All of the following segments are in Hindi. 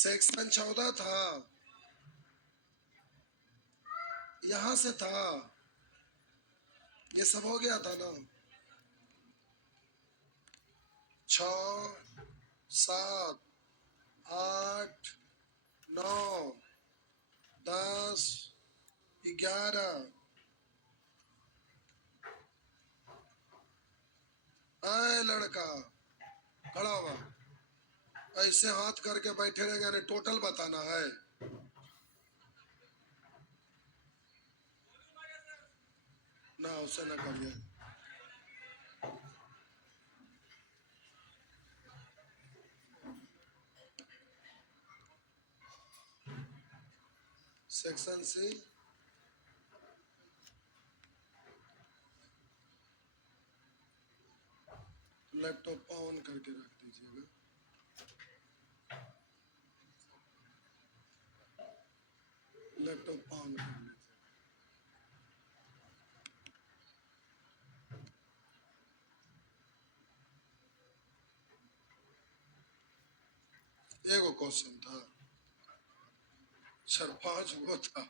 सेक्शन 14 था, यहां से था, ये सब हो गया था ना। 6, 7, 8, 9, 10, 11। अय लड़का खड़ा हुआ, ऐसे हाथ करके बैठे रहेंगे, यानी टोटल बताना है। ना उसे ना करिए। सेक्शन सी, लैपटॉप ऑन करके रख दीजिएगा। लैपटॉप ऑन कर लीजिए। एगो क्वेश्चन था, 4-5 गो था।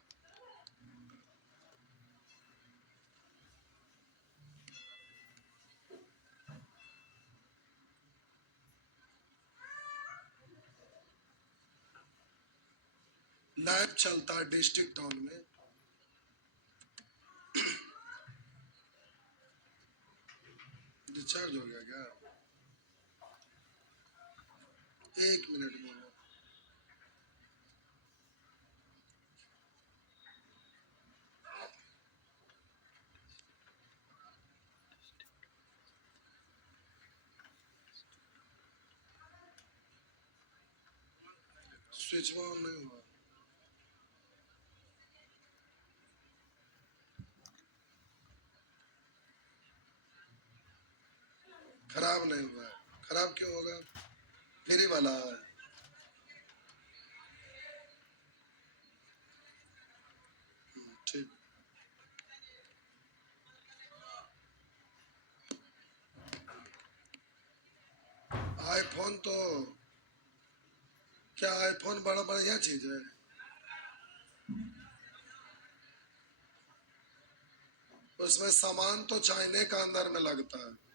लाइव चलता है डिस्ट्रिक्ट टाउन में। डिस्चार्ज हो गया क्या? 1 मिनट बोलो। स्विच ऑन नहीं हुआ। खराब नहीं हुआ है। खराब क्यों होगा? फ्री वाला है। ठीक। आईफोन तो क्या, आईफोन बड़ा बढ़िया चीज है। उसमें सामान तो चाइने का अंदर में लगता है।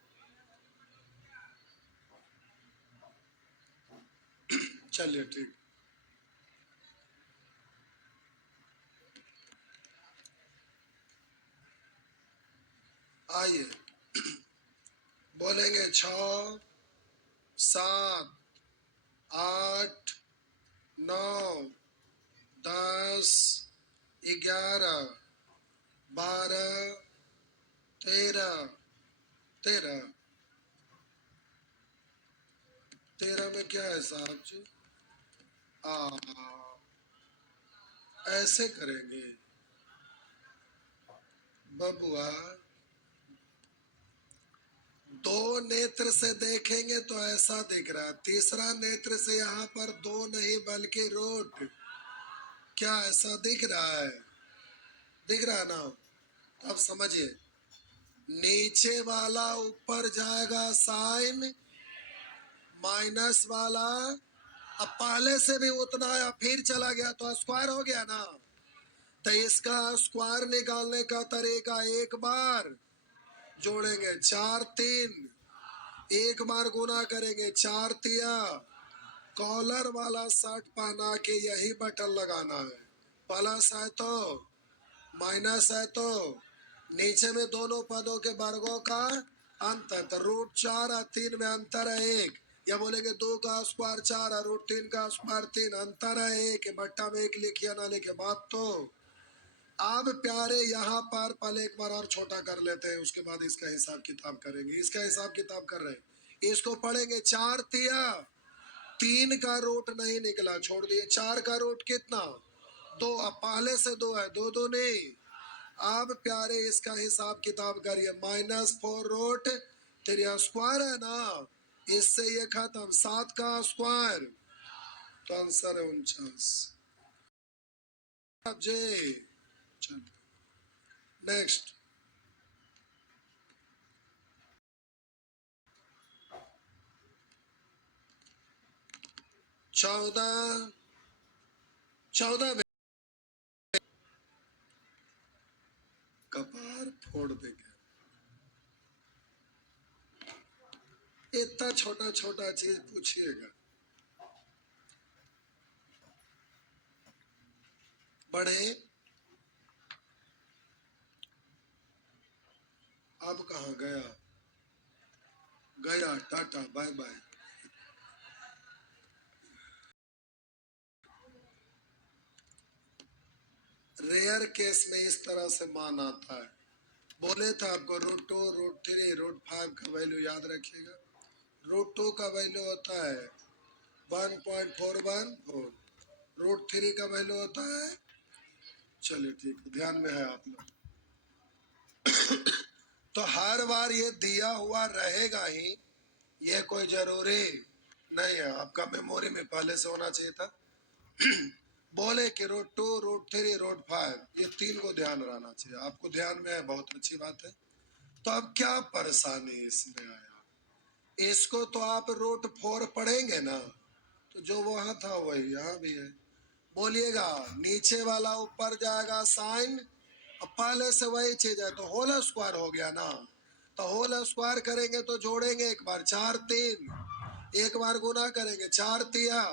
चलिए ठीक। आइए बोलेंगे 6, 7, 8, 9, 10, 11, 12, 13। 13 13 में क्या है साहब जी? आ ऐसे करेंगे बबुआ। 2 नेत्र से देखेंगे तो ऐसा दिख रहा है, तीसरा नेत्र से यहाँ पर 2 नहीं बल्कि रोड, क्या ऐसा दिख रहा है? दिख रहा है ना? अब समझिए, नीचे वाला ऊपर जाएगा साइन, माइनस वाला अब पहले से भी उतना या फिर चला गया तो स्क्वायर हो गया ना। तो इसका स्क्वायर निकालने का तरीका, एक बार जोड़ेंगे 4 3, एक बार गुना करेंगे 4 तिया, कॉलर वाला शर्ट पहना के यही बटन लगाना है। प्लस है तो माइनस है तो नीचे में दोनों पदों के वर्गों का अंतर, तो √4 और 3 में अंतर है 1, या बोलेंगे 2 का स्क्वायर 4 और √3 का स्क्वायर 3, अंतर है 1, बट्टा में 1 लिखिए ना लिखे बात। तो अब प्यारे यहाँ पर पहले एक बार और छोटा कर लेते हैं, उसके बाद इसका हिसाब किताब करेंगे। इसका हिसाब किताब कर रहे हैं, इसको पढ़ेंगे 4 तिया, 3 का रूट नहीं निकला, छोड़ दिए। 4 का रूट कितना? 2, अब पहले से 2 है, 2 2 नहीं। अब प्यारे इसका हिसाब किताब करिए, -4√3 स्क्वायर है ना, इससे ये खत्म, 7 का स्क्वायर, तो आंसर है 49। अब जे नेक्स्ट 14, 14 कपार फोड़ देंगे। इतना छोटा छोटा चीज पूछिएगा, बड़े अब कहाँ गया, गया tata bye bye. Rare case में इस तरह से मान आता है। बोले था आपको रूट 2, रूट 3, रूट 5 का वैल्यू याद रखिएगा। रूट 2 का वैल्यू होता है 1.414, रूट 3 का वैल्यू होता है, चलिए ठीक है, ध्यान में है आप लोग। तो हर बार ये दिया हुआ रहेगा ही, ये कोई जरूरी नहीं है। आपका मेमोरी में पहले से होना चाहिए था। बोले कि रूट 2, रूट 3, रूट 5, ये 3 को ध्यान रहना चाहिए आपको। ध्यान में है, बहुत अच्छी बात है। तो अब क्या परेशानी इसमें आया, इसको तो आप रूट 4 पढ़ेंगे ना, तो जो वहां था वही यहाँ भी है। बोलिएगा नीचे वाला ऊपर जाएगा साइन, अब पहले से वही चीज है, तो होल स्क्वायर हो गया ना। तो होल स्क्वायर करेंगे तो जोड़ेंगे एक बार 4 3, एक बार गुना करेंगे 4 तिया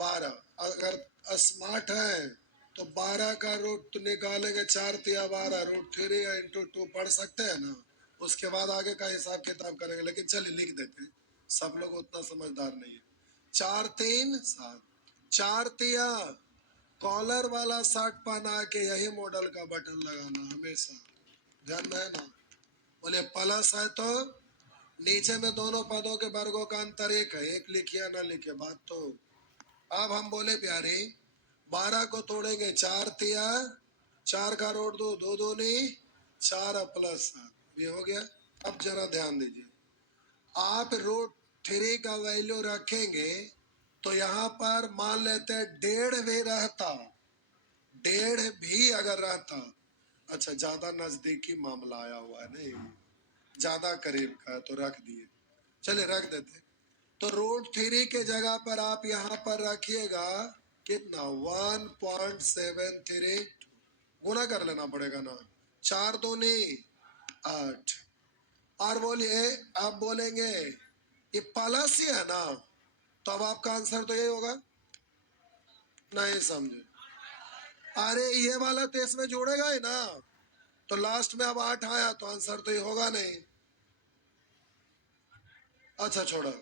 12। अगर स्मार्ट है तो 12 का रूट निकालेंगे, 4 तिया 12, रूट 3 इंटू 2 पढ़ सकते हैं ना। उसके बाद आगे का हिसाब किताब करेंगे, लेकिन चलिए लिख देते हैं, सब लोग उतना समझदार नहीं है। 4 3 7, 4 तिया कॉलर वाला शर्ट पहना के यही मॉडल का बटन लगाना हमेशा, ध्यान में है ना। बोले प्लस है तो नीचे में दोनों पदों के वर्गों का अंतर एक है, एक लिखिए ना लिखिए बात तो। अब हम बोले प्यारे 12 को तोड़ेंगे 4 तिया 4 का रोट 2, 2 दूनी 4 प्लस 7, ये हो गया। अब जरा ध्यान दीजिए, आप रूट 3 का वैल्यू रखेंगे तो यहाँ पर मान लेते हैं 1.5 भी रहता, 1.5 भी अगर रहता, अच्छा ज्यादा नजदीकी मामला आया हुआ है, नहीं ज्यादा करीब का है तो रख दिए, चलिए रख देते। तो रूट 3 के जगह पर आप यहाँ पर रखिएगा कितना 1.73, गुना कर लेना पड़ेगा ना, 4 दूनी 8। और बोलिए आप बोलेंगे ये प्लस ही है ना, तो अब आपका आंसर तो यही होगा, नहीं समझे। अरे ये वाला तो इसमें जोड़ेगा ही ना, तो लास्ट में अब 8 आया तो आंसर तो ये होगा नहीं। अच्छा छोड़ा,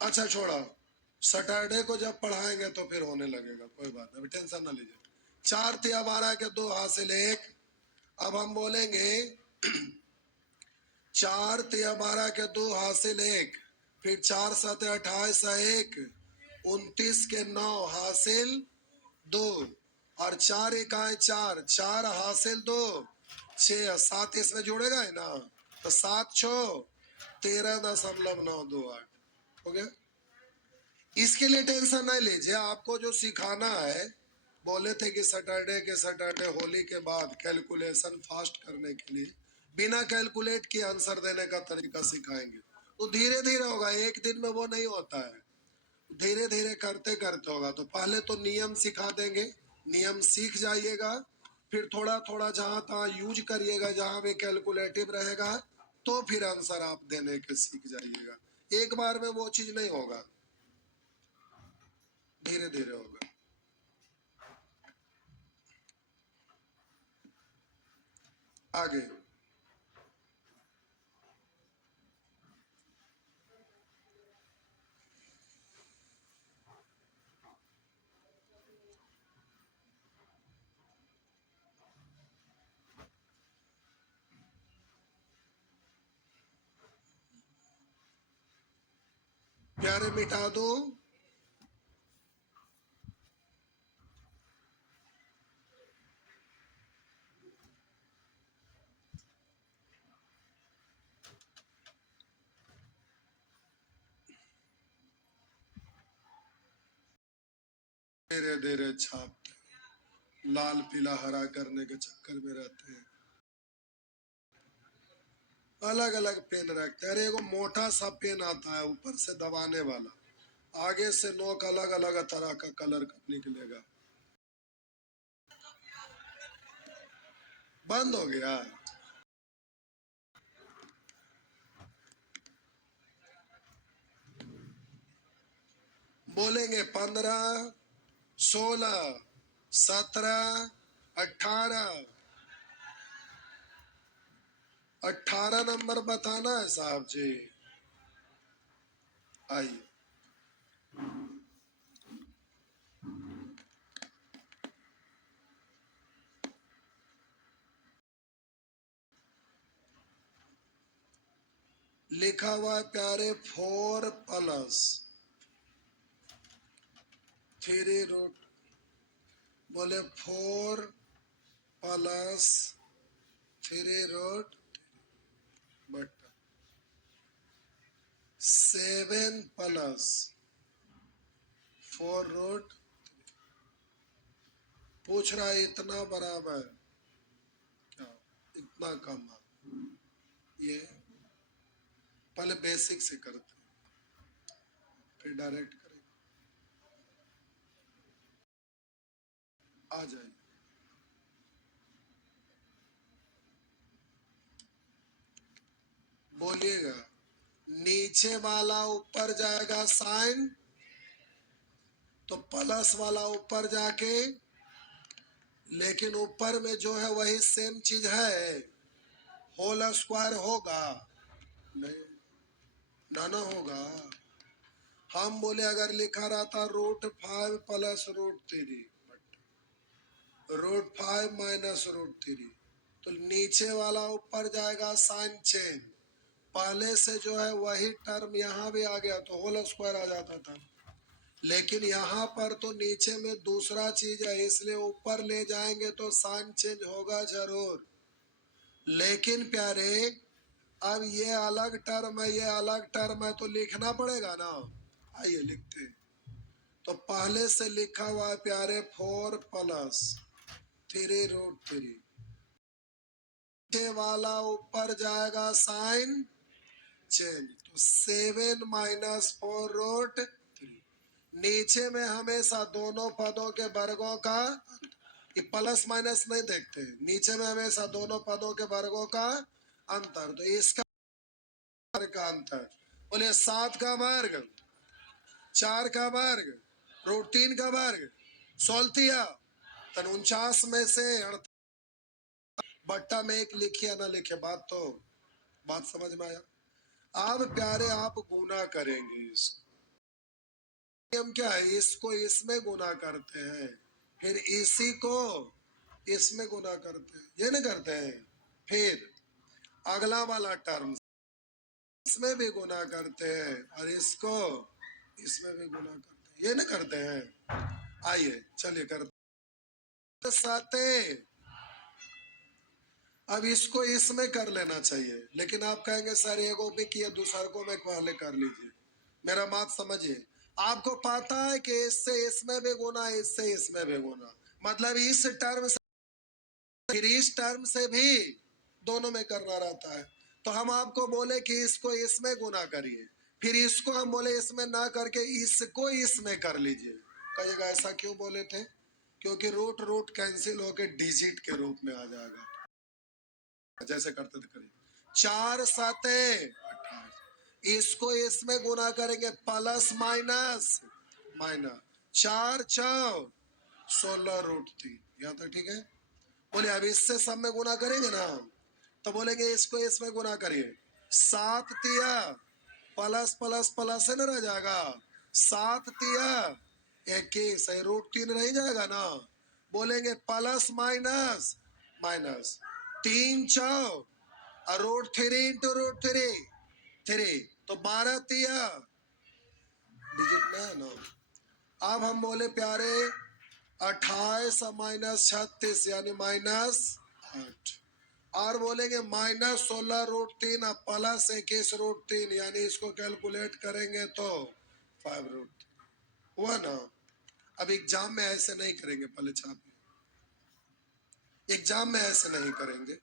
अच्छा छोड़ा, सैटरडे को जब पढ़ाएंगे तो फिर होने लगेगा, कोई बात नहीं, टेंशन ना लीजिए। 4 तिया 12 के 2 हासिल 1। अब हम बोलेंगे 4 तिया 12 के 2 हासिल 1, फिर 4 7 28 1, 29 के 9 हासिल 2, और 4 इकाई 4, 4 हासिल 2, 6 7 इसमें जोड़ेगा है ना, तो 7 6 13.928 हो गया। इसके लिए टेंशन नहीं लीजिए, आपको जो सिखाना है, बोले थे कि सैटरडे होली के बाद कैलकुलेशन फास्ट करने के लिए बिना कैलकुलेट के आंसर देने का तरीका सिखाएंगे। तो धीरे धीरे होगा, एक दिन में वो नहीं होता है, धीरे धीरे करते करते होगा। तो पहले तो नियम सिखा देंगे, नियम सीख जाइएगा, फिर थोड़ा थोड़ा जहां तहां यूज करिएगा, जहां भी कैलकुलेटिव रहेगा, तो फिर आंसर आप देने के सीख जाइएगा। एक बार में वो चीज नहीं होगा, धीरे धीरे होगा। आगे प्यारे मिटा दो, धीरे धीरे छापते, लाल पीला हरा करने के चक्कर में रहते हैं, अलग अलग पेन रखते हैं। अरे एगो मोटा सा पेन आता है ऊपर से दबाने वाला, आगे से नोक अलग अलग तरह का कलर निकलेगा। बंद हो गया। बोलेंगे 15, 16, 17, 18। 18 नंबर बताना है साहब जी। आइए, लिखा हुआ है प्यारे 4 प्लस 3 रूट। बोले 4 प्लस 3 रूट बटा 7 प्लस 4 रूट। पूछ रहा है इतना बराबर क्या, इतना कम है। ये पहले बेसिक से करते फिर डायरेक्ट करेंगे। आ जाइए, बोलिएगा। नीचे वाला ऊपर जाएगा साइन, तो प्लस वाला ऊपर जाके, लेकिन ऊपर में जो है वही सेम चीज है, होल स्क्वायर होगा नहीं, ना होगा। हम बोले अगर लिखा रहता √5 प्लस √3 √5 माइनस √3, तो नीचे वाला ऊपर जाएगा साइन चेंज, पहले से जो है वही टर्म यहाँ भी आ गया तो होल स्क्वायर आ जाता था। लेकिन यहाँ पर तो नीचे में दूसरा चीज है, इसलिए ऊपर ले जाएंगे तो साइन चेंज होगा जरूर। लेकिन प्यारे अब ये अलग टर्म है, ये अलग टर्म है, तो लिखना पड़ेगा ना। आइए लिखते हैं। तो पहले से लिखा हुआ है प्यारे 4 प्लस 3 √3, नीचे वाला ऊपर जाएगा साइन चेंज, तो 7 माइनस 4 √3। नीचे में हमेशा दोनों पदों के वर्गों का, ये प्लस माइनस नहीं देखते, नीचे में हमेशा दोनों पदों के वर्गों का अंतर, तो इसका वर्ग का अंतर। बोले 7 का वर्ग, 4 का वर्ग, √3 का वर्ग, सोल्तिया 49 में से 48 बट्टा में 1 लिखिए ना लिखिए, बात समझ में आया। अब प्यारे आप गुना करेंगे इसको, हम क्या है, इसको इसमें गुना करते हैं, फिर इसी को इसमें गुना करते हैं, ये नहीं करते हैं। फिर अगला वाला टर्म इसमें भी गुना करते हैं और इसको इसमें भी गुना करते हैं, ये नहीं करते हैं। आइए चलिए करते साथे। अब इसको इसमें कर लेना चाहिए, लेकिन आप कहेंगे सर एगो भी किया दूसर को में पहले कर लीजिए। मेरा बात समझिए, आपको पता है कि इससे इसमें भी गुना, इससे इसमें भी गुना, मतलब इस टर्म से फिर इस टर्म से भी दोनों में करना रहता है। तो हम आपको बोले कि इसको इसमें गुना करिए, फिर इसको हम बोले इसमें ना करके इसको इसमें कर लीजिए। कहिएगा ऐसा क्यों बोले थे? क्योंकि रूट रूट कैंसिल होके डिजिट के रूप में आ जाएगा। जैसे करते थे करिए, 4 7 28, इसको इसमें गुना करेंगे प्लस माइनस माइनस, 4 4 16 √3, यहाँ तक ठीक है। बोले अब इससे सब में गुना करेंगे ना, तो बोलेंगे इसको इसमें गुना करिए, 7 तिया प्लस प्लस प्लस है ना रह जाएगा, 7 तिया 21 है, √3 रह जाएगा ना। बोलेंगे प्लस माइनस माइनस, 3 4 और √3 इंटू √3 3, तो 12 तिया डिजिट में है ना। अब हम बोले प्यारे 28 माइनस 36 यानी -8, और बोलेंगे -16 √3 प्लस 21 √3 यानी इसको कैलकुलेट करेंगे तो 5 √3 हुआ ना। अब एग्जाम में ऐसे नहीं करेंगे, पहले छाप, एग्जाम में ऐसे नहीं करेंगे।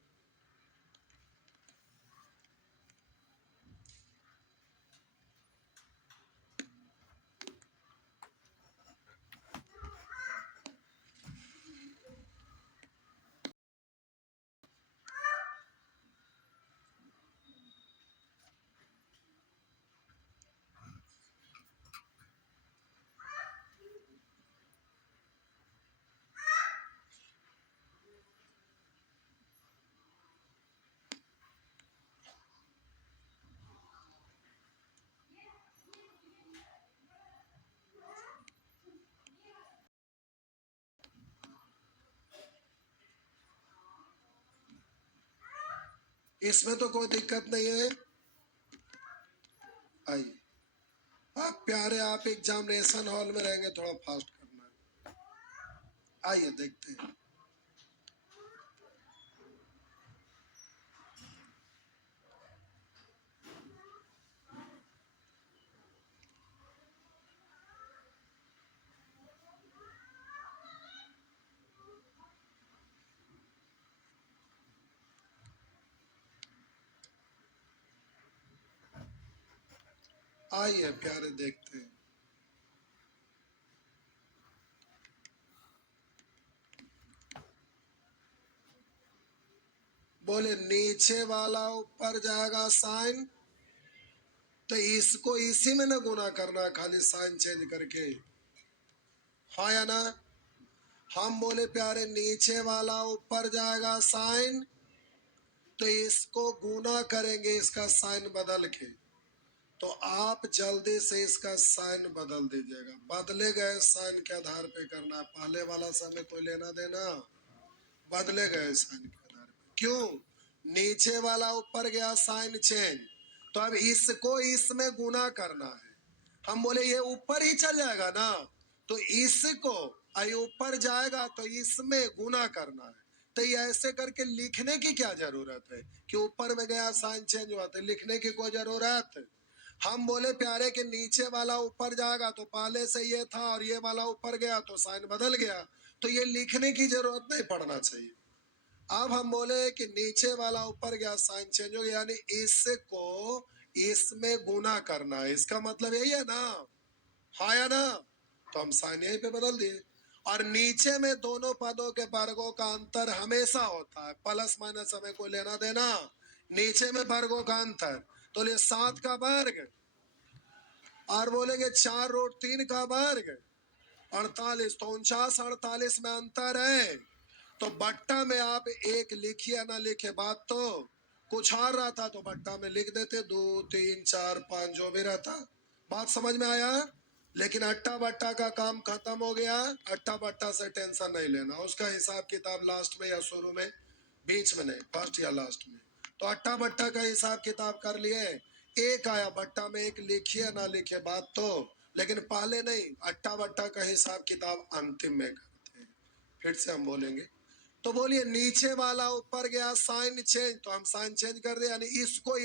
इसमें तो कोई दिक्कत नहीं है। आइए आप प्यारे, आप एग्जामिनेशन हॉल में रहेंगे, थोड़ा फास्ट करना है। आइए देखते हैं। आइए प्यारे देखते हैं। बोले नीचे वाला ऊपर जाएगा साइन, तो इसको इसी में ना गुना करना, खाली साइन चेंज करके। हाँ या ना? हम बोले प्यारे नीचे वाला ऊपर जाएगा साइन, तो इसको गुना करेंगे इसका साइन बदल के। तो आप जल्दी से इसका साइन बदल दीजिएगा। बदले गए साइन के आधार पे करना है, पहले वाला समय कोई लेना देना। बदले गए साइन के आधार पे क्यों? नीचे वाला ऊपर गया साइन चेंज, तो अब इसको इसमें गुना करना है। हम बोले ये ऊपर ही चल जाएगा ना, तो इसको आई ऊपर जाएगा तो इसमें गुना करना है। तो ये ऐसे करके लिखने की क्या जरूरत है कि ऊपर में गया साइन चेंज हुआ, तो लिखने की कोई जरूरत। हम बोले प्यारे के नीचे वाला ऊपर जाएगा तो पहले से ये था और ये वाला ऊपर गया तो साइन बदल गया, तो ये लिखने की जरूरत नहीं पड़ना चाहिए। अब हम बोले कि नीचे वाला ऊपर गया साइन चेंज हो गया, यानी इसको इसमें गुना करना है, इसका मतलब यही है ना? हाँ या ना? तो हम साइन यहीं पे बदल दिए। और नीचे में दोनों पदों के वर्गों का अंतर हमेशा होता है, प्लस माइनस हमें कोई लेना देना। नीचे में वर्गों का अंतर, तो ले 7 का वर्ग और बोलेंगे 4√3 का वर्ग 48, तो 49 में अंतर है। तो बट्टा में आप एक लिखिए ना लिखे, बात तो कुछ और रहता तो बट्टा में लिख देते 2 3 4 5 जो भी रहता। बात समझ में आया? लेकिन अट्टा बट्टा का काम खत्म हो गया। अट्टा बट्टा से टेंशन नहीं लेना, उसका हिसाब किताब लास्ट में या शुरू में, बीच में नहीं, फर्स्ट या लास्ट में। तो अट्टा बट्टा का हिसाब किताब कर लिए। एक आया बट्टा में, एक लिखिए ना लिखे बात तो, लेकिन पहले नहीं, अट्टा बट्टा का हिसाब किताब अंतिम में करते हैं। फिर से हम बोलेंगे, तो बोलिए नीचे वाला ऊपर गया साइन चेंज, तो हम साइन चेंज कर दे, यानी इसको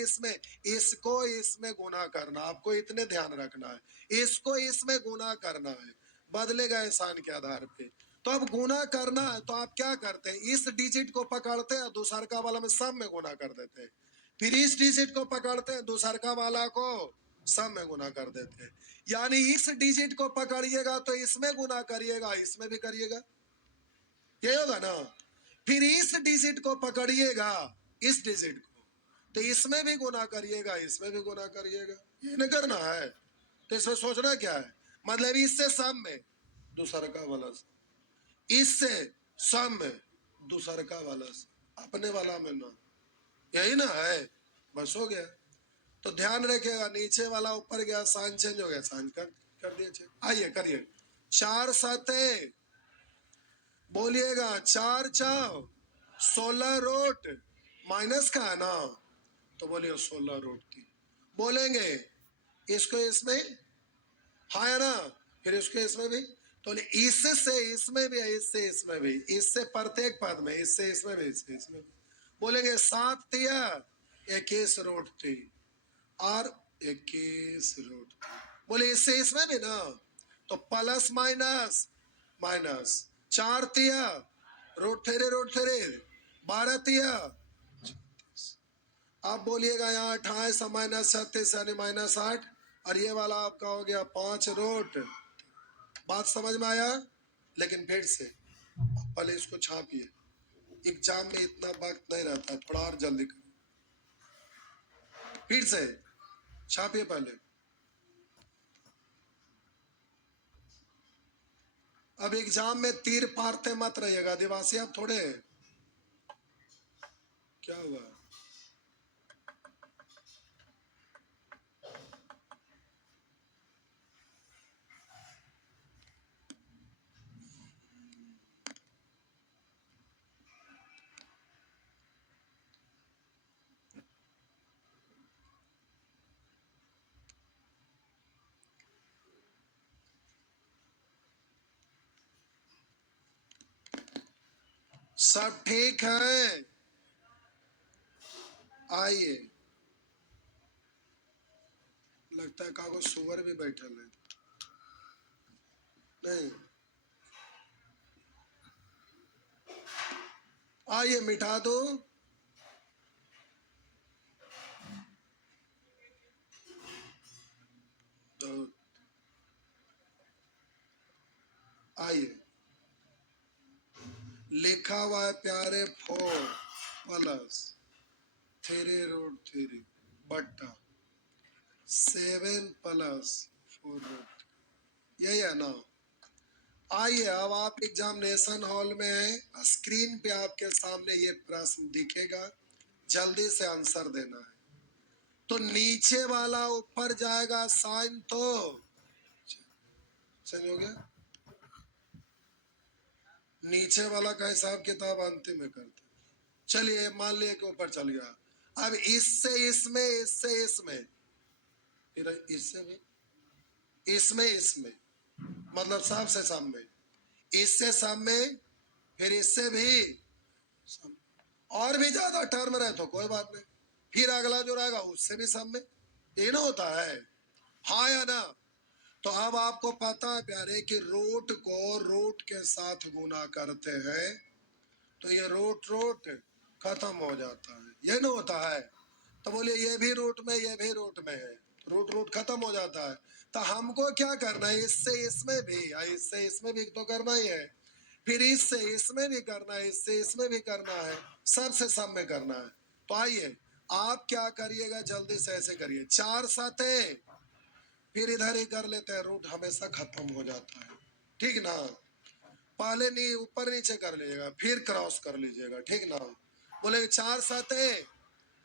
इसमें गुना करना, आपको इतने ध्यान रखना है, इसको इसमें गुना करना है, बदले गए साइन के आधार पे। तो अब गुना करना है तो आप क्या करते हैं, इस डिजिट को पकड़ते हैं, दूसरका वाला में सब में गुना कर देते हैं। फिर इस डिजिट को पकड़ते हैं, दूसरका वाला को सब में गुना कर देते हैं। यानी इस डिजिट को पकड़िएगा तो इसमें गुना करिएगा, इसमें भी करिएगा, ये होगा ना। फिर इस डिजिट को पकड़िएगा, इस डिजिट को, तो इसमें भी गुना करिएगा, इसमें भी गुना करिएगा, ये नहीं करना है। तो इसमें सोचना क्या है, मतलब इससे सब में दूसरका वाला से, इससे सब में दूसरका वाला से, अपने वाला में ना, यही ना है, बस हो गया। तो ध्यान रखिएगा, नीचे वाला ऊपर गया साइन चेंज हो गया, साइन कर दिए चेंज। आइए करिए। 4 7 बोलिएगा, 4 4 16√, माइनस का है ना, तो बोलिए 16√3 बोलेंगे। इसको इसमें, हाँ है ना, फिर इसको इसमें भी, तो इससे इसमें भी है, इससे इसमें भी, इससे प्रत्येक पद में, इससे इसमें भी, इससे इसमें भी। बोलेंगे 7 तिया 21√3 और 21√3, बोले इससे इसमें भी ना, तो प्लस माइनस माइनस, 4 तिया √3 12 तिया। आप बोलिएगा यहाँ 28 माइनस 36 यानी -8, और ये वाला आपका हो गया 5√। बात समझ में आया? लेकिन फिर से पहले इसको छापिए, एग्जाम में इतना वक्त नहीं रहता, थोड़ा और जल्दी करो। फिर से छापिए पहले। अब एग्जाम में तीर पारते मत रहिएगा, आदिवासी आप थोड़े। क्या हुआ? सब ठीक है? आइए। लगता है कागो सुअर भी बैठे हैं। नहीं, आइए मिटा दो। तो आइए, लिखा हुआ है प्यारे 4+3 बट्टा 7+4 यही है ना? आइए, अब आप एग्जामिनेशन हॉल में हैं, स्क्रीन पे आपके सामने ये प्रश्न दिखेगा, जल्दी से आंसर देना है। तो नीचे वाला ऊपर जाएगा, साइन तो चल हो गया। नीचे वाला का हिसाब किताब अंतिम में करते। चलिए मान लिया कि ऊपर चल गया। अब इससे इसमें, इससे इसमें, फिर इससे भी, इसमें इसमें, मतलब साफ से सामने, इससे सामने, फिर इससे भी, और भी ज्यादा टर्म रहे तो कोई बात नहीं, फिर अगला जो रहेगा उससे भी सामने, ये ना होता है, हाँ या ना? तो अब आपको पता है प्यारे कि रूट को रूट के साथ गुना करते हैं तो ये रूट रूट खत्म हो जाता है, ये ना होता है? तो बोलिए ये भी रूट में, ये भी रूट में है, रूट रूट खत्म हो जाता है। तो हमको क्या करना है, इससे इसमें भी, इससे इसमें भी तो करना ही है, फिर इससे इसमें भी करना है, इससे इसमें भी करना है, सबसे सब में करना है। तो आइए आप क्या करिएगा, जल्दी से ऐसे करिए, 4×7, फिर इधर ही कर लेते हैं, रूट हमेशा खत्म हो जाता है, ठीक ना? पहले नहीं ऊपर नीचे कर लीजिएगा, फिर क्रॉस कर लीजिएगा, ठीक ना? बोलेंगे 4×7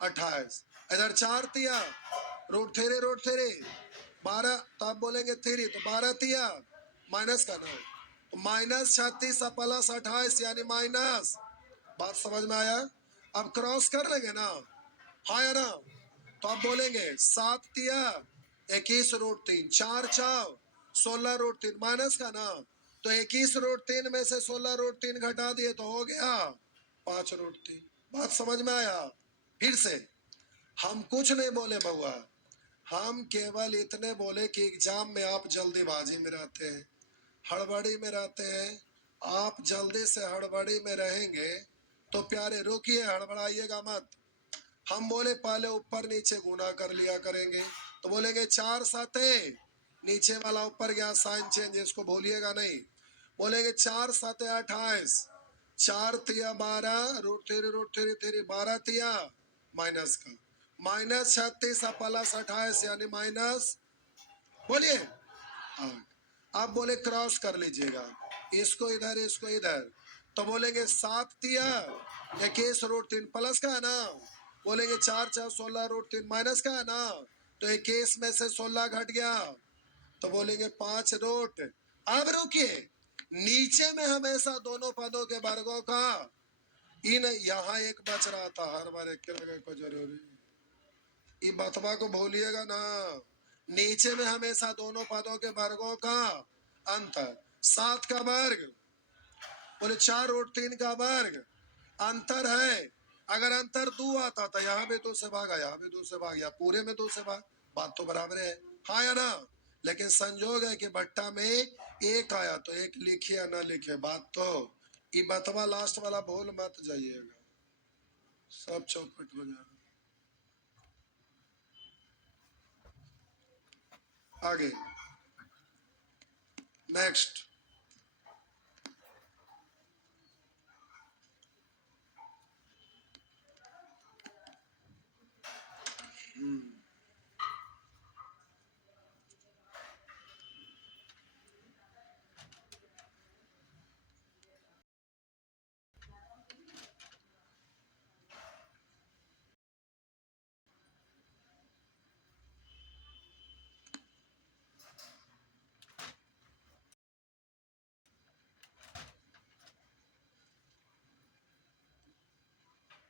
= 28, इधर 4×3 √3 12, तो आप बोलेंगे 3 तो 12×3 माइनस का ना, तो -36+28 यानी माइनस, बात समझ में आया? अब क्रॉस कर लेंगे ना, हाँ या ना? तो आप बोलेंगे 7×3 = 21 √3, 4×4 = 16 √3 माइनस का ना, तो 21 √3 में से 16 √3 घटा दिए तो हो गया 5 √3। बात समझ में आया? फिर से हम कुछ नहीं बोले बउआ, हम केवल इतने बोले कि एग्जाम में आप जल्दीबाजी में रहते हैं, हड़बड़ी में रहते हैं। आप जल्दी से हड़बड़ी में रहेंगे तो प्यारे रुकिए, हड़बड़ाइएगा मत। हम बोले पहले ऊपर नीचे गुना कर लिया करेंगे, तो बोलेंगे 4×7, नीचे वाला ऊपर गया, साइन चेंज, इसको भूलिएगा नहीं। बोलेंगे 4×7 = 28, 4×3 12 √3 12×3 माइनस का, -36+28 यानी माइनस, बोलिए 8। आप बोले क्रॉस कर लीजिएगा, इसको इधर इसको इधर, तो बोलेंगे 7×3 21 √3 प्लस का है ना, बोलेंगे 4×4 16 √3 माइनस का है ना, तो 21 में से 16 घट गया, तो बोलेंगे 5 √। अब रुकिए, नीचे में हमेशा दोनों पदों के वर्गों का इन, यहाँ एक बच रहा था, हर बार एक को जरूरी, ये बतवा को भूलिएगा ना, नीचे में हमेशा दोनों पदों के वर्गों का अंतर, 7 का वर्ग बोले 4 √3 का वर्ग, अंतर है। अगर अंतर 2 आता था, यहाँ भी 2 से भागा, यहाँ भी 2 से भाग, या पूरे में 2 से भाग, बात तो बराबर है, हाँ या ना? लेकिन संजोग है कि बट्टा में 1 आया तो 1 लिखे या ना लिखे, बात तो ये बतवा लास्ट वाला भूल मत जाइएगा, सब चौपट हो जाएगा। आगे नेक्स्ट,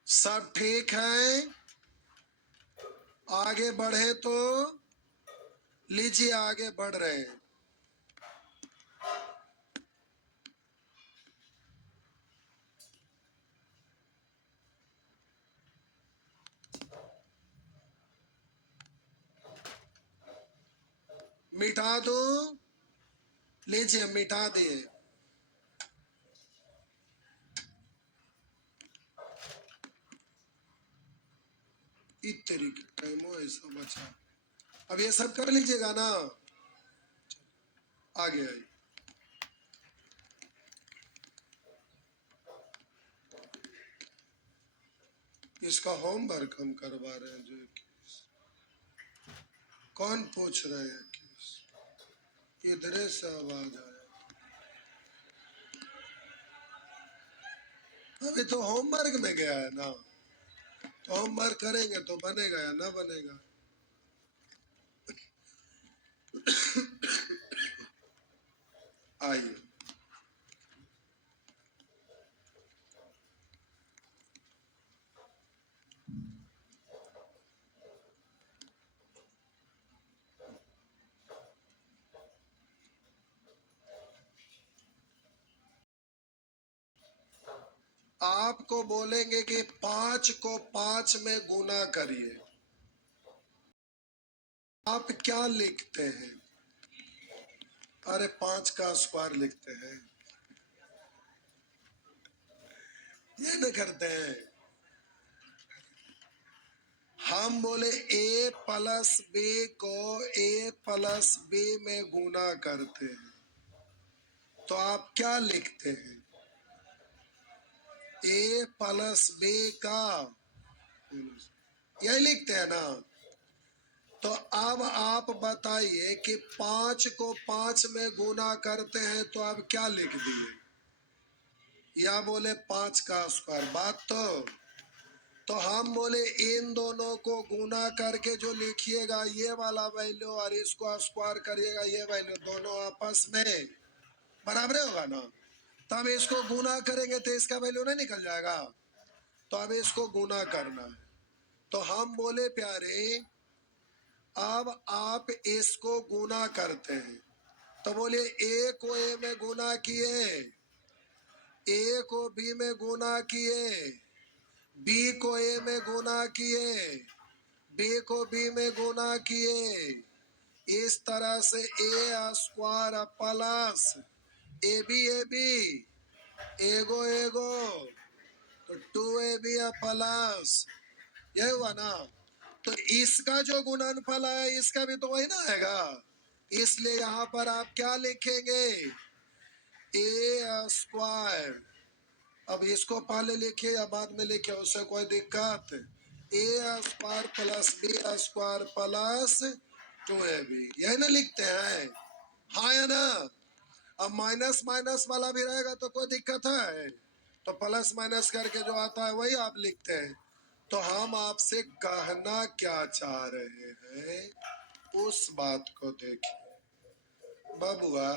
सब ठीक है? आगे बढ़े तो लीजिए, आगे बढ़ रहे हैं। मिटा दो, लीजिए मिटा दिए। इतनी टाइम हो ऐसा बचा। अब ये सब कर लीजिएगा ना, आगे आई। इसका होमवर्क हम करवा रहे हैं। जो कौन पूछ रहे हैं कि इधर से आवाज आया? अभी तो होमवर्क में गया है ना, तो होमवर्क करेंगे तो बनेगा या ना बनेगा। आइए, आपको बोलेंगे कि 5 को 5 में गुना करिए। आप क्या लिखते हैं? अरे 5 का स्क्वायर लिखते हैं, ये नहीं करते हैं। हम बोले a प्लस बी को a प्लस बी में गुना करते हैं, तो आप क्या लिखते हैं? a प्लस बी का, यही लिखते हैं ना। तो अब आप बताइए कि 5 को 5 में गुना करते हैं तो आप क्या लिख दिए? या बोले 5 का स्क्वायर। बात तो हम बोले इन दोनों को गुना करके जो लिखिएगा ये वाला वैल्यू और इसको स्क्वायर करिएगा ये वैल्यू, दोनों आपस में बराबर होगा ना। तब इसको गुना करेंगे तो इसका वैल्यू नहीं निकल जाएगा। तो अब इसको गुना करना है, तो हम बोले प्यारे अब आप इसको गुना करते हैं, तो बोलिए a को a में गुना किए, a को b में गुना किए, b को a में गुना किए, b को b में गुना किए। इस तरह से a square plus A B एगो एगो तो 2ab प्लस, यही हुआ ना। तो इसका जो गुणनफल है इसका भी तो वही ना आएगा, इसलिए यहां पर आप क्या लिखेंगे? a square. अब इसको पहले लिखिए या बाद में लिखिए उससे कोई दिक्कत। a square plus b square plus 2ab, यही ना लिखते हैं, हाँ या ना। अब माइनस माइनस वाला भी रहेगा तो कोई दिक्कत है, तो प्लस माइनस करके जो आता है वही आप लिखते हैं। तो हम आपसे कहना क्या चाह रहे हैं उस बात को देखिए। बबुआ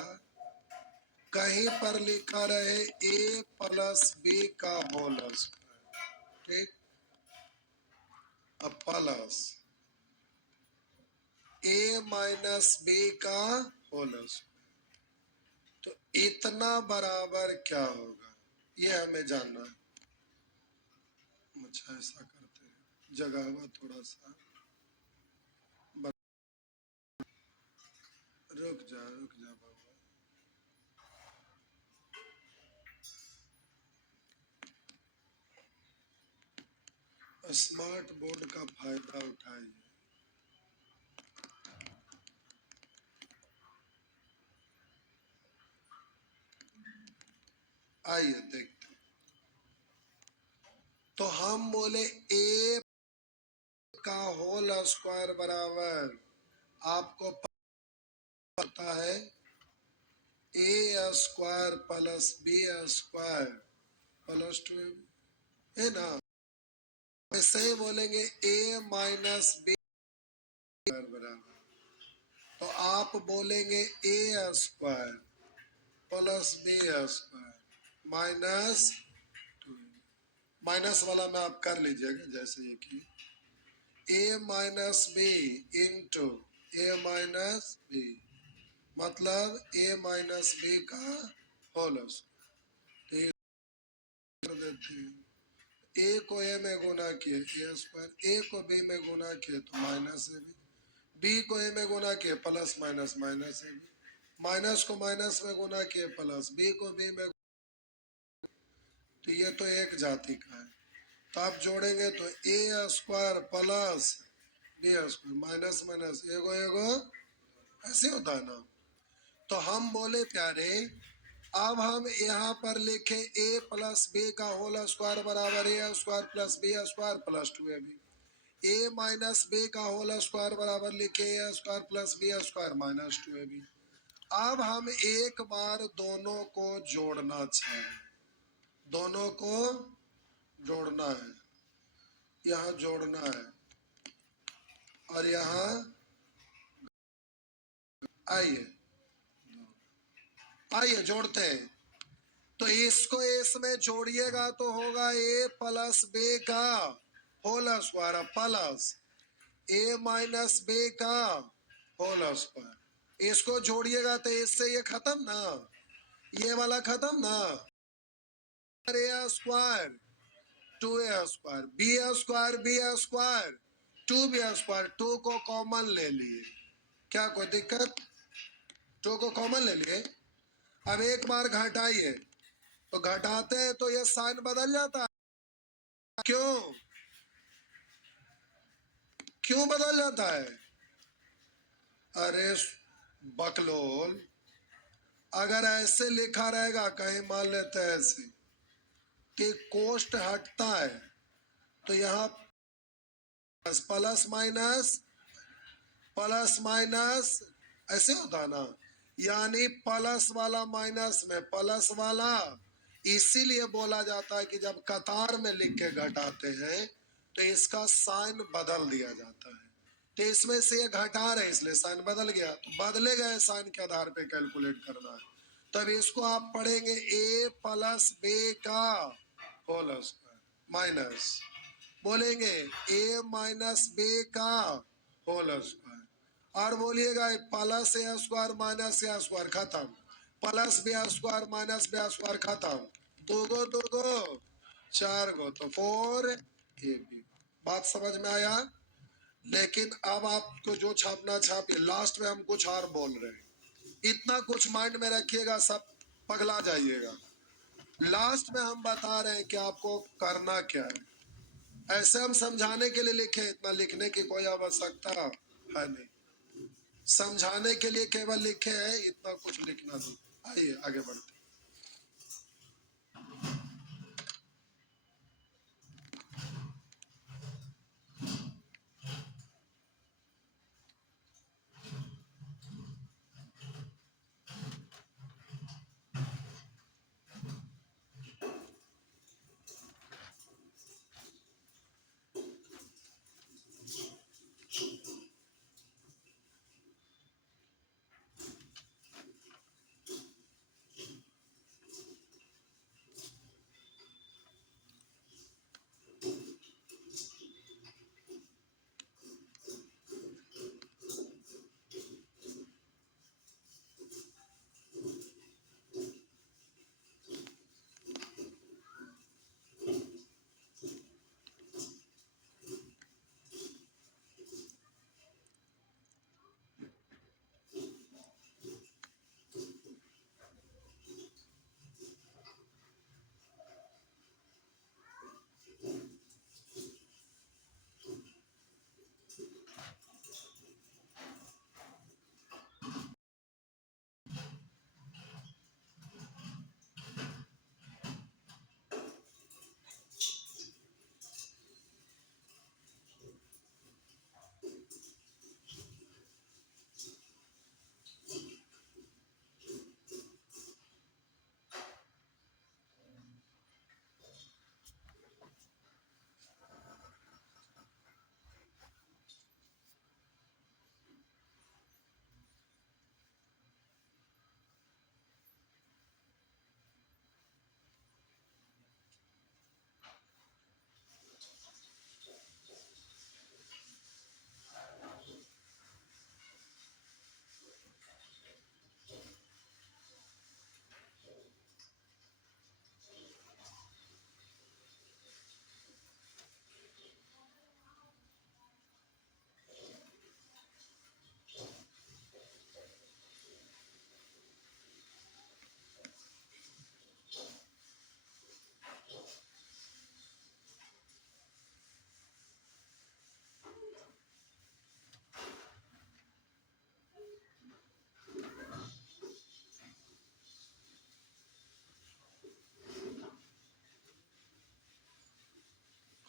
कहीं पर लिखा रहे a प्लस बी का होल स्क्वायर, ठीक, अब प्लस a माइनस बी का होल स्क्वायर, तो इतना बराबर क्या होगा ये हमें जानना है। अच्छा ऐसा करते हैं, जगह थोड़ा सा, रुक जा बाबा। स्मार्ट बोर्ड का फायदा उठाइए। आइए देखते। तो हम बोले a का होल स्क्वायर बराबर, आपको पता है a square plus b square plus 2 है ना। ऐसे ही बोलेंगे a माइनस बी बराबर, तो आप बोलेंगे a square plus b square minus 2, minus वाला में आप कर लीजिएगा जैसे ये की a minus B into a minus B, मतलब a माइनस बी का होल स्क्वायर। कर देते हैं, a को a में गुना किए a स्क्वायर, a को b में गुना किए तो माइनस a b, बी को ए में गुना किए plus minus minus A B, minus को माइनस में गुना किए प्लस, बी को बी में, तो ये तो एक जाति का है। तो आप जोड़ेंगे तो A square plus B square, minus minus एगो एगो, ऐसे होता है ना। तो हम बोले प्यारे, अब हम यहाँ पर लिखे ए प्लस बी का होल स्क्वायर बराबर A square plus B square plus 2ab, A minus B का होल स्क्वायर बराबर लिखे A square plus B square minus 2ab। अब हम एक बार दोनों को जोड़ना चाहें, दोनों को जोड़ना है, यहाँ जोड़ना है और यहाँ, आइए आइए जोड़ते हैं। तो इसको इसमें जोड़िएगा तो होगा ए प्लस बी का होल स्क्वायर प्लस ए माइनस बी का होल स्क्वायर। इसको जोड़िएगा तो इससे ये खत्म ना, ये वाला खत्म ना, A square 2a square B square B square 2b square, 2 को कॉमन ले लिए, क्या कोई दिक्कत, 2 को कॉमन ले लिए। अब एक बार घटाइए, तो घटाते हैं तो ये साइन बदल जाता है, क्यों क्यों बदल जाता है? अरे बकलोल, अगर ऐसे लिखा रहेगा, कहीं मान लेते हैं ऐसे कि कोष्ट हटता है, तो यहाँ प्लस माइनस प्लस माइनस ऐसे होता है ना, यानी प्लस वाला माइनस में प्लस वाला, इसीलिए बोला जाता है कि जब कतार में लिख के घटाते हैं तो इसका साइन बदल दिया जाता है। तो इसमें से ये घटा रहे इसलिए साइन बदल गया, तो बदले गए साइन के आधार पे कैलकुलेट करना है। तब इसको आप पढ़ेंगे ए प्लस बी का होल स्क्वायर माइनस, बोलेंगे ए माइनस बी का होल स्क्वायर, और बोलिएगा plus A square minus A square खत्म, plus B square minus B square खत्म, दो गो 4 गो, तो 4ab। बात समझ में आया? लेकिन अब आपको जो छापना छापिए, लास्ट में हम कुछ और बोल रहे हैं, इतना कुछ माइंड में रखिएगा, सब पगला जाइएगा। लास्ट में हम बता रहे हैं कि आपको करना क्या है। ऐसे हम समझाने के लिए लिखे, इतना लिखने की कोई आवश्यकता है नहीं, समझाने के लिए केवल लिखे हैं, इतना कुछ लिखना नहीं। आइए आगे बढ़ते।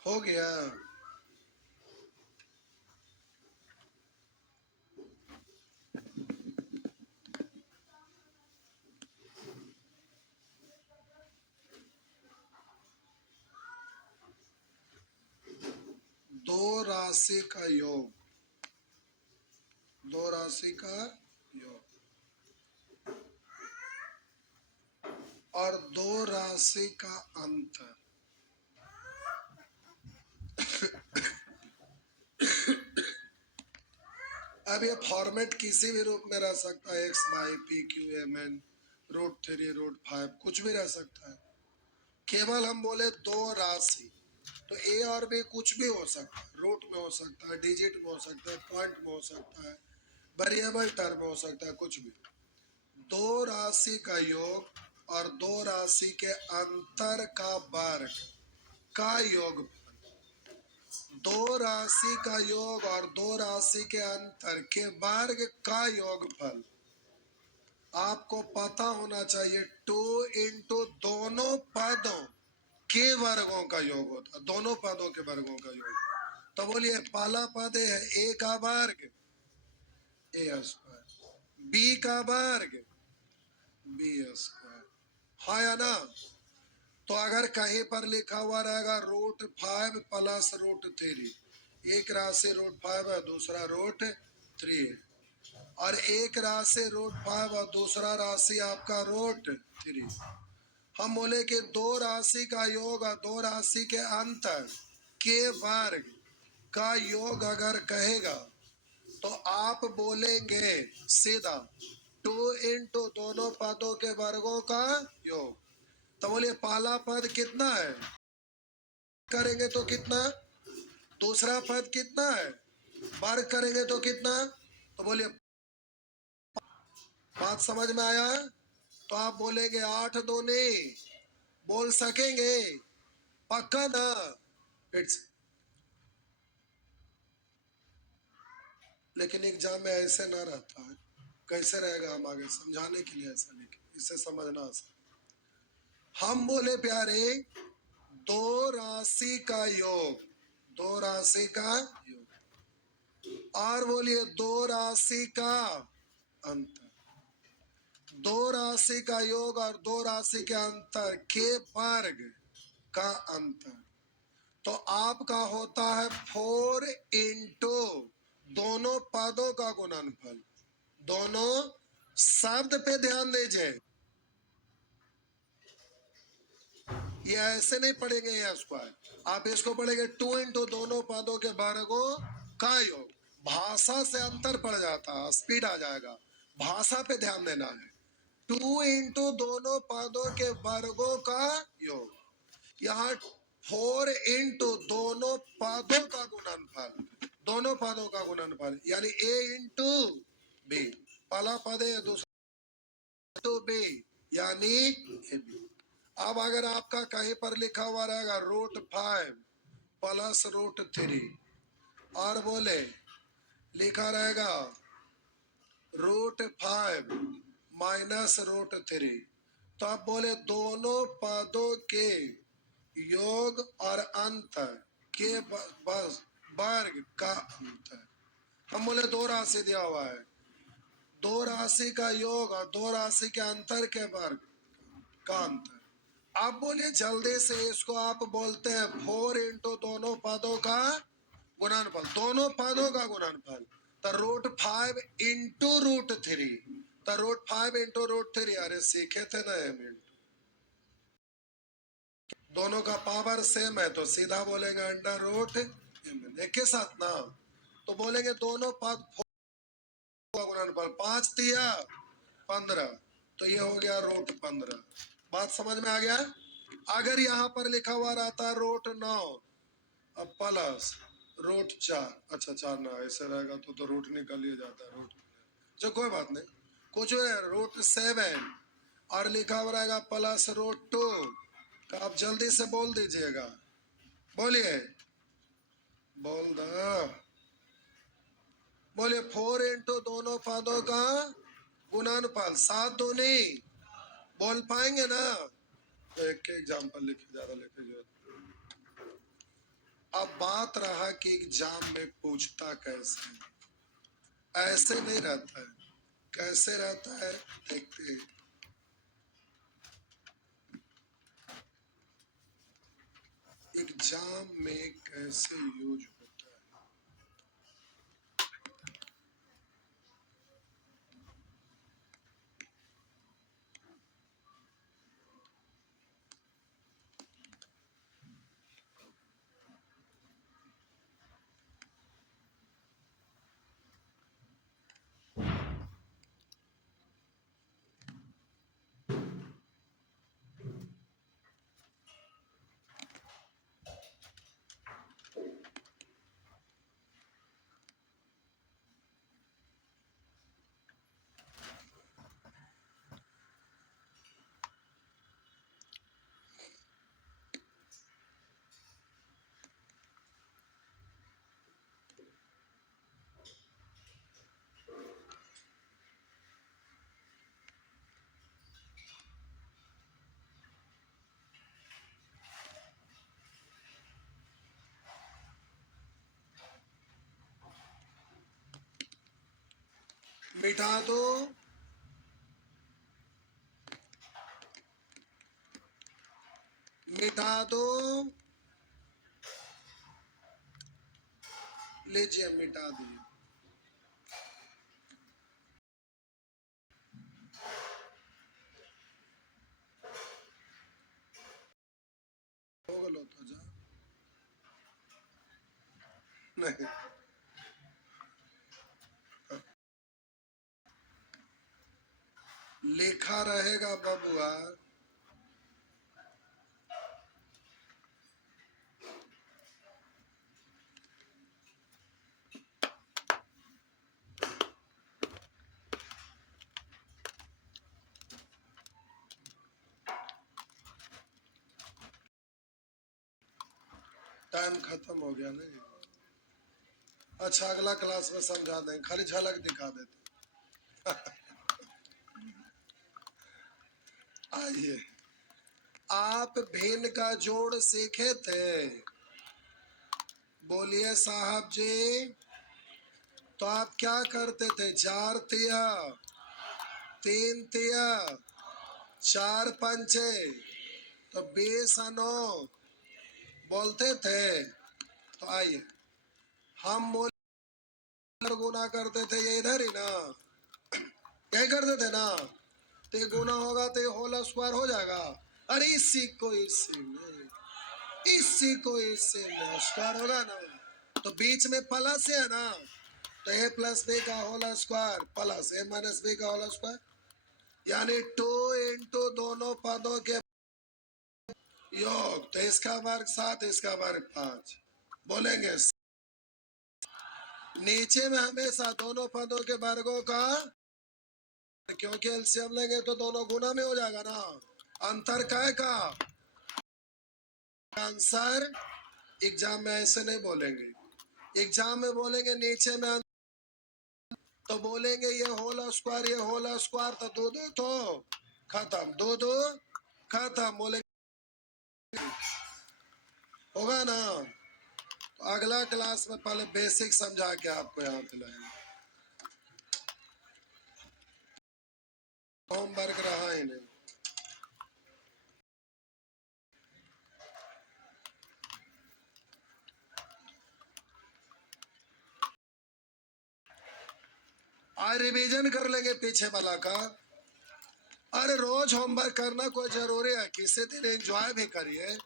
हो गया। दो राशि का योग, दो राशि का योग और दो राशि का अंतर। अब ये फॉर्मेट किसी भी रूप में रह सकता है, X by P Q M N √3 √5 कुछ भी रह सकता है। केवल हम बोले दो राशि, तो ए और बी कुछ भी हो सकता है, रूट में हो सकता है, डिजिट में हो सकता है, पॉइंट में हो सकता है, वेरिएबल टर्म में हो सकता है, कुछ भी। दो राशि का योग और दो राशि के अंतर का वर्ग का योग, दो राशि का योग और दो राशि के अंतर के वर्ग का योगफल आपको पता होना चाहिए। 2 इंटू दोनों पदों के वर्गों का योग होता है, दोनों पदों के वर्गों का योग। तो बोलिए पहला पद है ए का वर्ग ए स्क्वायर, बी का वर्ग बी स्क्वायर, हाँ या ना। तो अगर कहीं पर लिखा हुआ रहेगा √5 प्लस √3, एक राशि √5 है, दूसरा √3 है, और एक राशि √5 और दूसरा राशि आपका √3, हम बोले कि दो राशि का योग और दो राशि के अंतर के वर्ग का योग अगर कहेगा तो आप बोलेंगे सीधा 2 इंटू दोनों पदों के वर्गों का योग। तो बोलिए पहला पद कितना है, करेंगे तो कितना, दूसरा पद कितना है, वर्ग करेंगे तो कितना। तो बोलिए बात समझ में आया। तो आप बोलेंगे 8 दूनी, बोल सकेंगे पक्का ना। इट्स, लेकिन एग्जाम में ऐसे ना रहता है, कैसे रहेगा हम आगे समझाने के लिए ऐसा लिखे, इसे समझना आसान। हम बोले प्यारे दो राशि का योग, दो राशि का योग, और बोलिए दो राशि का अंतर, दो राशि का योग और दो राशि के अंतर के वर्ग का अंतर। तो आपका होता है 4 इंटू दोनों पदों का गुणनफल। दोनों शब्द पे ध्यान दीजिए, ये ऐसे नहीं पढ़ेंगे ये स्क्वायर, आप इसको पढ़ेंगे 2 इंटू दोनों पदों के वर्गों का योग। भाषा से अंतर पड़ जाता है, स्पीड आ जाएगा, भाषा पे ध्यान देना है। 2 इंटू दोनों पदों के वर्गों का योग, यहाँ 4 इंटू दोनों पदों का गुणनफल, दोनों पदों का गुणनफल यानी ए इंटू बी, पहला पद है दूसरा टू बी यानी ए बी। अब अगर आपका कहीं पर लिखा हुआ रहेगा √5 प्लस √3 और बोले लिखा रहेगा √5 माइनस √3, तो आप बोले दोनों पदों के योग और अंतर के वर्ग का अंतर। हम बोले दो राशि दिया हुआ है, दो राशि का योग और दो राशि के अंतर के वर्ग का अंतर। आप बोलिए जल्दी से इसको आप बोलते हैं 4 इंटू दोनों पदों का गुणनफल, दोनों पदों का गुणनफल। तो √5 इंटू √3, तो √5 इंटू √3, अरे सीखे थे ना ये मिनट, दोनों का पावर सेम है तो सीधा बोलेंगे अंडर रूट एक के साथ ना। तो बोलेंगे दोनों पद का गुणनफल, 5 तिया 15, तो ये हो गया √15। बात समझ में आ गया। अगर यहाँ पर लिखा हुआ रहता √9 अब प्लस √4, अच्छा 4 ना ऐसे रहेगा तो रूट निकल ही जाता है रूट, जो कोई बात नहीं, कुछ √7 और लिखा हुआ रहेगा प्लस √2, तो आप जल्दी से बोल दीजिएगा, बोलिए बोल दो, बोलिए 4 इंटू दोनों पदों का गुणनफल 7 दूनी, बोल पाएंगे ना। तो एक के एग्जाम्पल लिखे, ज्यादा लिखे जरूरत। अब बात रहा कि एग्जाम में पूछता कैसे, ऐसे नहीं रहता है, कैसे रहता है देखते हैं। एग्जाम में कैसे यूज होता है। मिटा दो, मिटा दो, लीजिए मिटा दिए। हो गलो तो जा नहीं, लिखा रहेगा बबुआ। टाइम खत्म हो गया नहीं। अच्छा अगला क्लास में समझा दें, खाली झलक दिखा देते। आइए, आप भिन्न का जोड़ सीखे थे, बोलिए साहब जी। तो आप क्या करते थे, 4 तिया 3 तिया 4 पंचे तो 20 9 बोलते थे। तो आइए हम गुना करते थे, ये इधर ही ना, यही करते थे ना। तो गुना होगा तो होल स्क्वायर हो जाएगा। अरे इसी को इसी में, इसी को इसी में स्क्वायर होगा ना। तो बीच में प्लस है ना, तो a प्लस बी का whole square plus a minus B का होल स्क्वायर, यानी 2 इंटू दोनों पदों के योग। तो इसका वर्ग 7, इसका वर्ग 5 बोलेंगे। नीचे में हमेशा दोनों पदों के वर्गों का, क्योंकि एलसीएम लेंगे तो दोनों गुना में हो जाएगा ना। अंतर काय का आंसर एग्जाम में ऐसे नहीं बोलेंगे। एग्जाम में बोलेंगे नीचे में, तो बोलेंगे ये होल स्क्वायर, ये होल स्क्वायर, तो 2 2 तो खत्म, 2 2 खत्म बोलेंगे, होगा ना। तो अगला क्लास में पहले बेसिक समझा के आपको यहाँ पे लाएंगे। होमवर्क रहा ही नहीं। आज रिवीजन कर लेंगे पीछे वाला का। अरे रोज होमवर्क करना कोई जरूरी है, किसी दिन एंजॉय भी करिए।